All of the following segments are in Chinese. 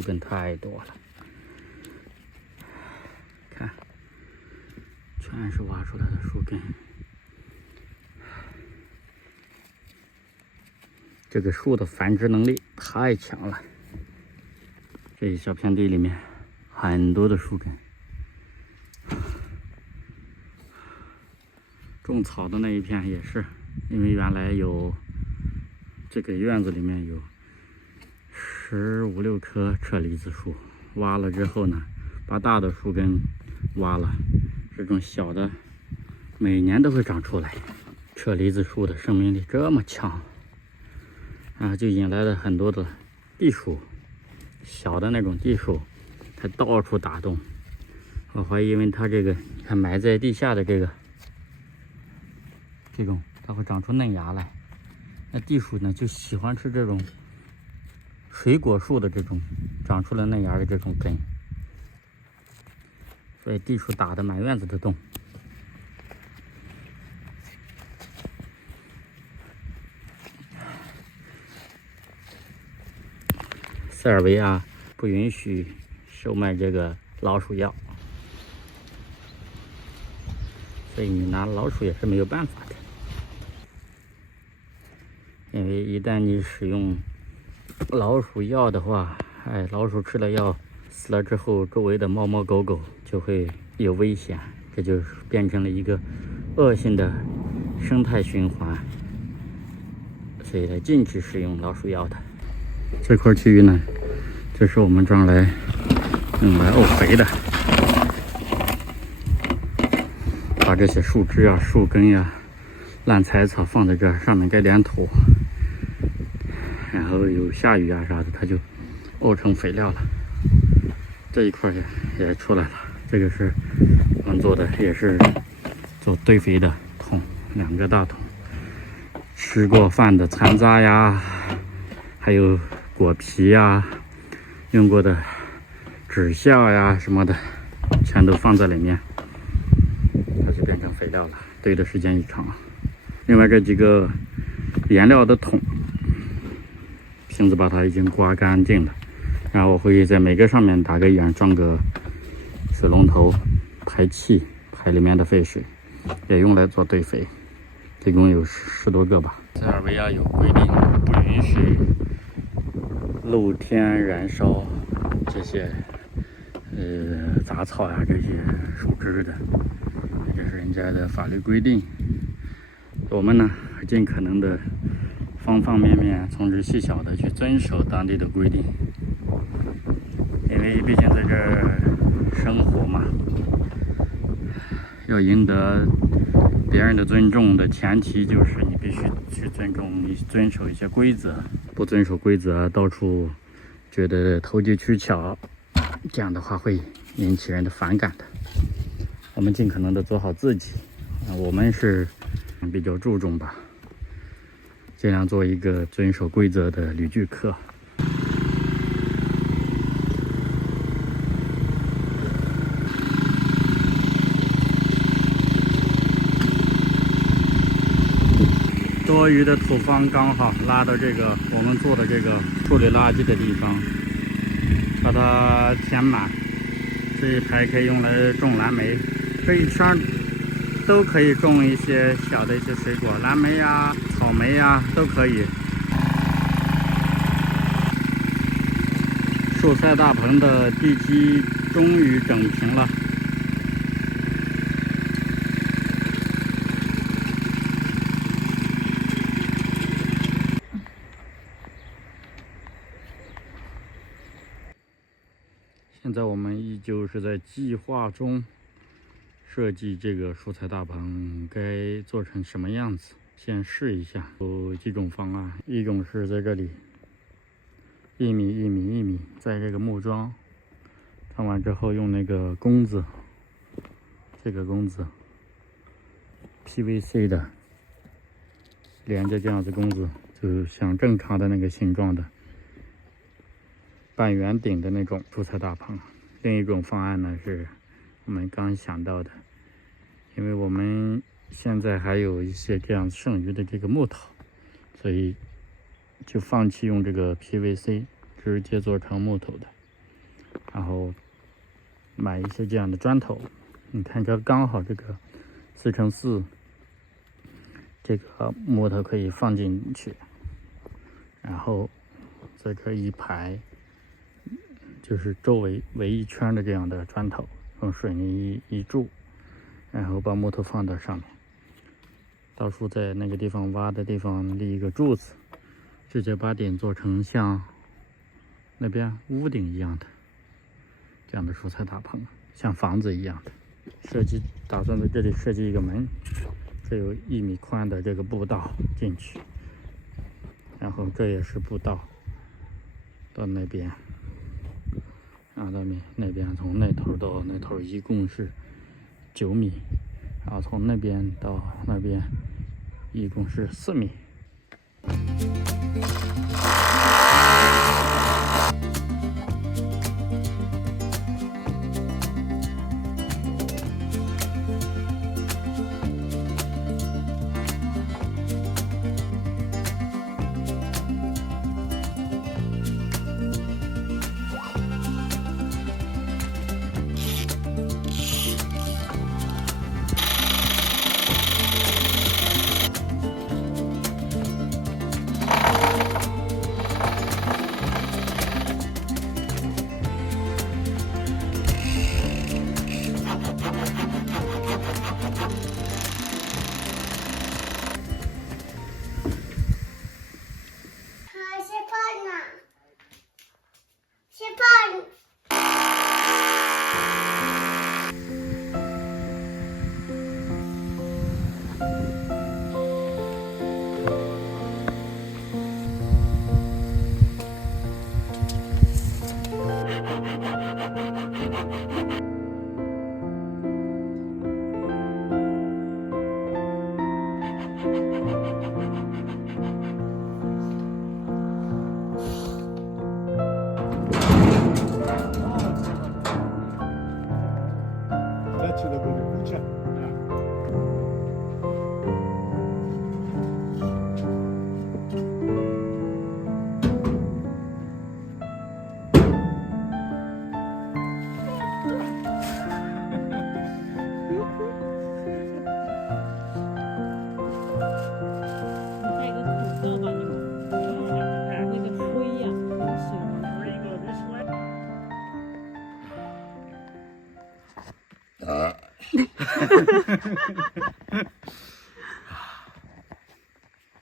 树根太多了，看，全是挖出来的树根。这个树的繁殖能力太强了。这一小片地里面很多的树根。种草的那一片也是，因为原来有这个院子里面有15、16棵车厘子树，挖了之后呢，把大的树根挖了，这种小的每年都会长出来。车厘子树的生命力这么强，然后就引来了很多的地鼠，小的那种地鼠，它到处打洞。我怀疑，因为它这个你看埋在地下的这种，它会长出嫩芽来。那地鼠呢，就喜欢吃这种水果树的这种长出了嫩芽的这种根，所以地鼠打的满院子的洞。塞尔维亚不允许售卖这个老鼠药，所以你拿老鼠也是没有办法的。因为一旦你使用老鼠药的话，老鼠吃了药死了之后，周围的猫猫狗狗就会有危险，这就变成了一个恶性的生态循环，所以才禁止使用老鼠药的。这块区域呢，这是我们这儿用来沤肥的，把这些树枝啊、树根呀、烂柴草放在这儿，上面盖点土，然后有下雨啊啥的，它就沤成肥料了。这一块也出来了，这个是我们做的，也是做堆肥的桶，2个大桶，吃过饭的残渣呀，还有果皮呀，用过的纸屑呀什么的，全都放在里面，它就变成肥料了。堆的时间一长，另外这几个颜料的桶，瓶子把它已经刮干净了，然后我会在每个上面打个眼，装个水龙头排气，排里面的废水，也用来做堆肥，一共有10多个吧。塞尔维亚有规定，不允许露天燃烧这些杂草呀、这些树枝的，这是人家的法律规定。我们呢，尽可能的方方面面，从之细小的去遵守当地的规定，因为毕竟在这儿生活嘛，要赢得别人的尊重的前提就是你必须去遵守一些规则，不遵守规则，到处觉得投机取巧，这样的话会引起人的反感的。我们尽可能的做好自己，我们是比较注重吧，尽量做一个遵守规则的旅居客。多余的土方刚好拉到这个我们做的这个处理垃圾的地方，把它填满。这一排可以用来种蓝莓，这一圈都可以种一些小的一些水果，蓝莓呀、草莓呀都可以。蔬菜大棚的地基终于整平了。现在我们依旧是在计划中设计这个蔬菜大棚该做成什么样子，先试一下。有几种方案，一种是在这里1米、1米、1米，在这个木桩放完之后，用那个弓子，这个弓子 PVC 的，连着这样子弓子，就像正常的那个形状的半圆顶的那种蔬菜大棚。另一种方案呢，是我们刚想到的，因为我们现在还有一些这样剩余的这个木头，所以就放弃用这个 PVC， 直接做成木头的。然后买一些这样的砖头。你看这刚好这个4×4，这个木头可以放进去，然后在这一排就是周围围一圈的这样的砖头，用水泥一注，然后把木头放到上面，到处在那个地方挖的地方立一个柱子，直接把顶做成像那边屋顶一样的这样的蔬菜大棚，像房子一样的设计。打算在这里设计一个门，这有1米宽的这个步道进去，然后这也是步道到那边，然后到那边从那头到那头一共是9米，然后从那边到那边一共是4米。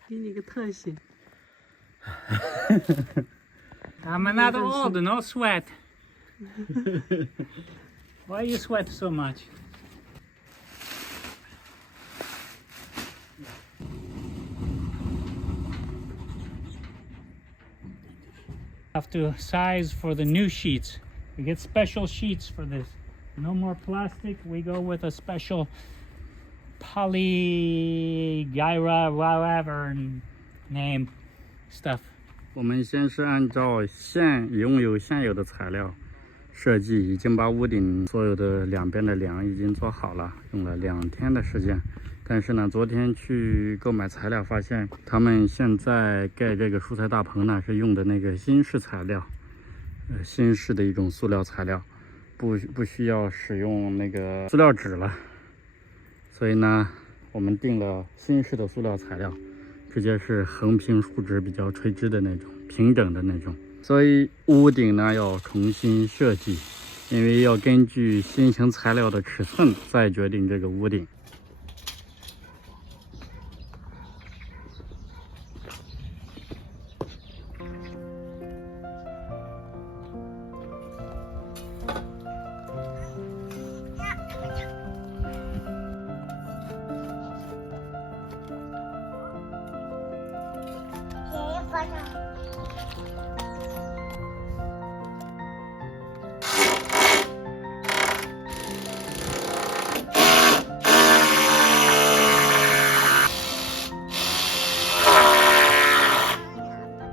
给你个特写。I'm not old, no sweat. Why you sweat so much? Have to size for the new sheets. We get special sheets for this. No more plastic. We go with a special polygyra whatever name stuff. 我们先是按照拥有现有的材料设计，已经把屋顶所有的两边的梁已经做好了，用了2天的时间。但是呢，昨天去购买材料，发现他们现在盖这个蔬菜大棚呢，是用的那个新式材料，新式的一种塑料材料，不需要使用那个塑料纸了。所以呢，我们定了新式的塑料材料，直接是横平竖直、比较垂直的那种、平整的那种。所以屋顶呢要重新设计，因为要根据新型材料的尺寸再决定这个屋顶。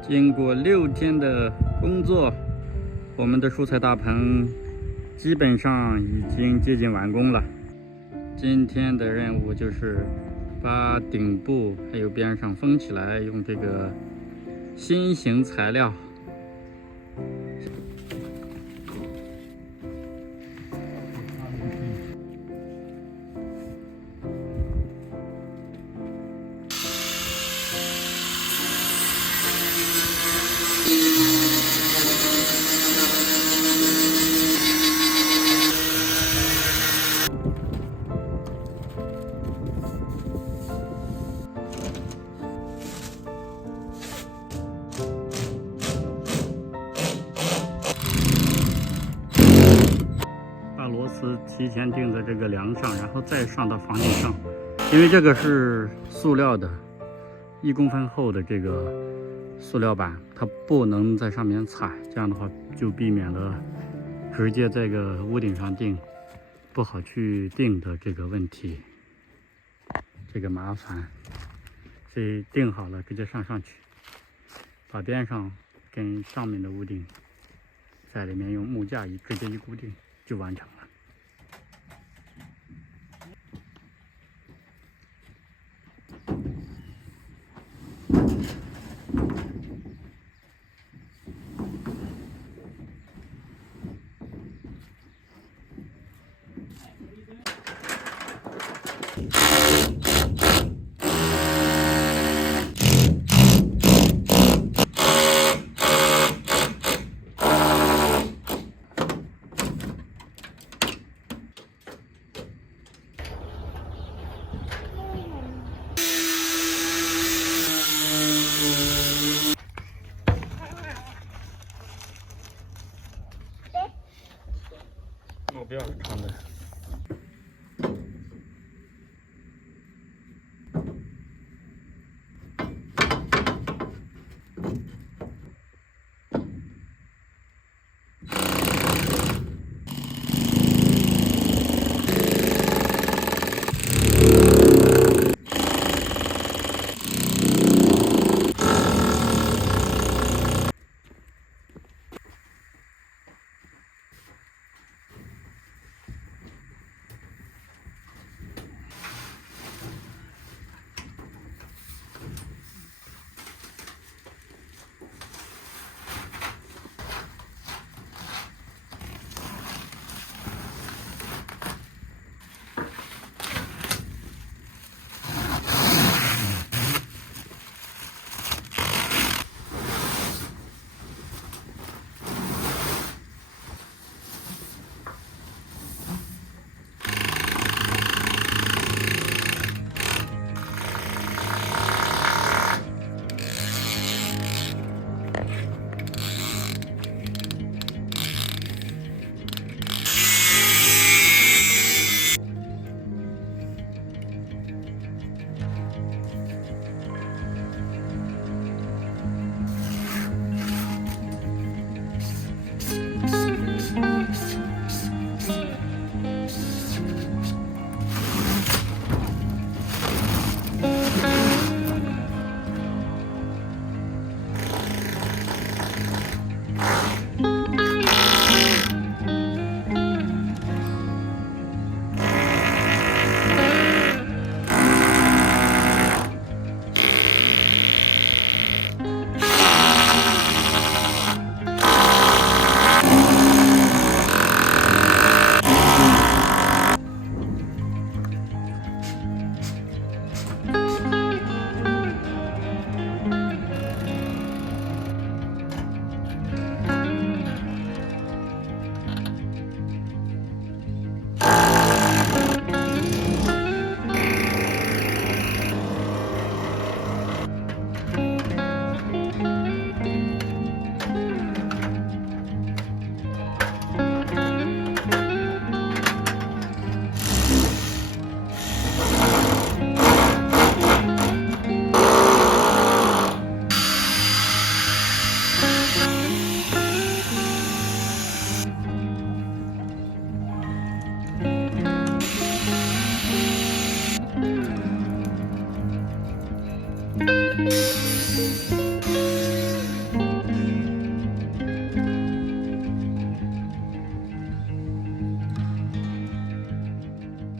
经过6天的工作，我们的蔬菜大棚基本上已经接近完工了。今天的任务就是把顶部还有边上封起来，用这个新型材料。丝提前钉在这个梁上，然后再上到房顶上。因为这个是塑料的，1公分厚的这个塑料板，它不能在上面踩，这样的话就避免了直接在这个屋顶上钉不好去钉的这个问题，这个麻烦。所以钉好了直接上去，把边上跟上面的屋顶在里面用木架直接一固定就完成了。目标是长的。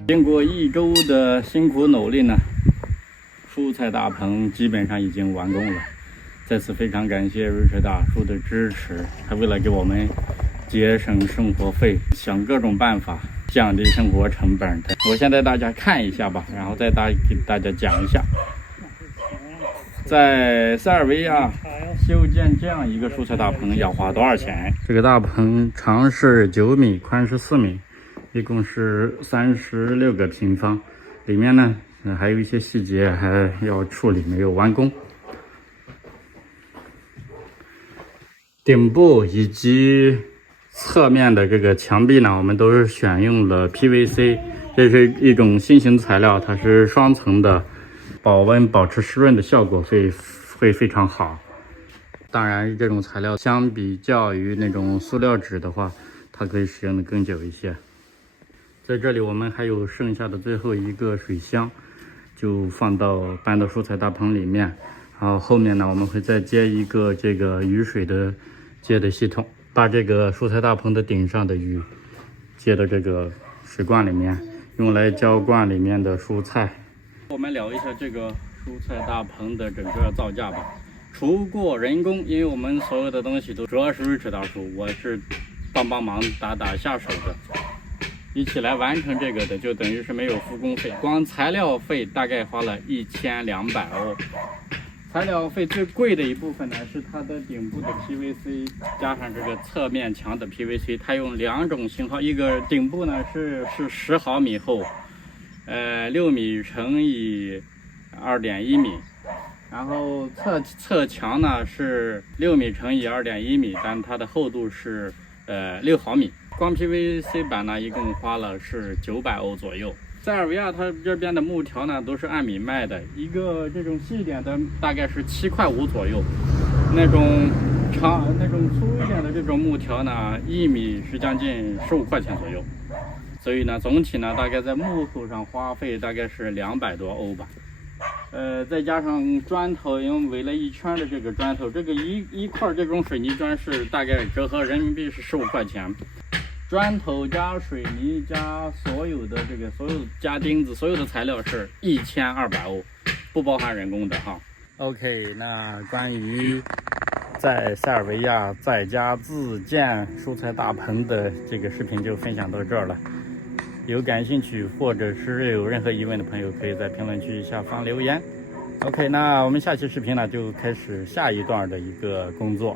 经过1周的辛苦努力呢，蔬菜大棚基本上已经完工了。再次非常感谢瑞士大叔的支持，他为了给我们节省生活费，想各种办法降低生活成本的。我先带大家看一下吧，然后再给大家讲一下。在塞尔维亚修建这样一个蔬菜大棚要花多少钱？这个大棚长是9米，宽是4米，一共是36个平方。里面呢，还有一些细节还要处理，没有完工。顶部以及侧面的这个墙壁呢，我们都是选用了 PVC， 这是一种新型材料，它是双层的，保温保持湿润的效果会非常好。当然，这种材料相比较于那种塑料纸的话，它可以使用的更久一些。在这里我们还有剩下的最后一个水箱，就搬到蔬菜大棚里面。然后后面呢，我们会再接一个这个雨水的接的系统，把这个蔬菜大棚的顶上的雨接到这个水罐里面，用来浇灌里面的蔬菜。我们聊一下这个蔬菜大棚的整个造价吧。除过人工，因为我们所有的东西都主要是Richard大叔，我是帮忙打下手的，一起来完成这个的，就等于是没有复工费，光材料费大概花了1200欧。材料费最贵的一部分呢，是它的顶部的 PVC 加上这个侧面墙的 PVC， 它用2种型号，一个顶部呢是10毫米厚，6米乘以2.1米，然后侧墙呢是6米乘以2.1米，但它的厚度是6毫米。光 PVC 板呢，一共花了是900欧左右。塞尔维亚它这边的木条呢都是按米卖的，一个这种细一点的大概是7.5块左右，那种粗一点的这种木条呢，1米是将近15块钱左右。所以呢，总体呢大概在木头上花费大概是200多欧吧。再加上砖头，因为围了一圈的这个砖头，这个一块这种水泥砖是大概折合人民币是15块钱。砖头加水泥加所有的加钉子，所有的材料是1200欧，不包含人工的哈。OK， 那关于在塞尔维亚在家自建蔬菜大棚的这个视频就分享到这儿了。有感兴趣或者是有任何疑问的朋友，可以在评论区下方留言。OK， 那我们下期视频呢就开始下一段的一个工作。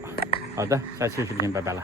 好的，下期视频拜拜了。